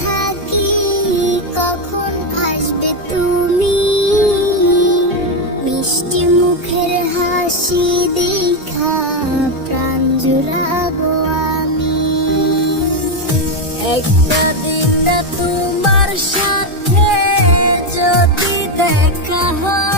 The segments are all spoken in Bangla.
থাকি কখন আসবে তুমি? মুখের হাসি দেখা তোমার সাথে যদি দেখা হয়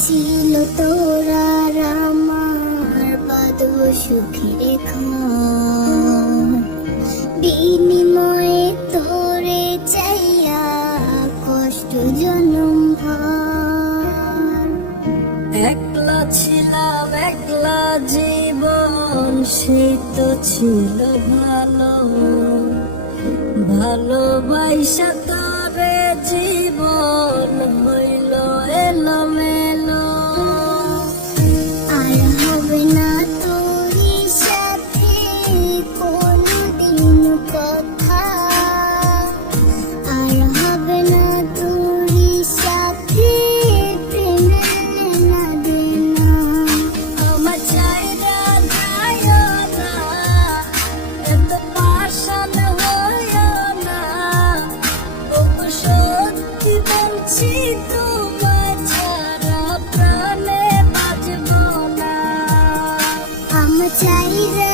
ছিল তোরা আমার পাদব সুখের বিনিময়ে তোরে চাইয়া কষ্ট জনম একলা ছিলাম, একলা জীবন, সে তো ছিল ভালো। ভালোবাসা তোরে জীবন चाहिए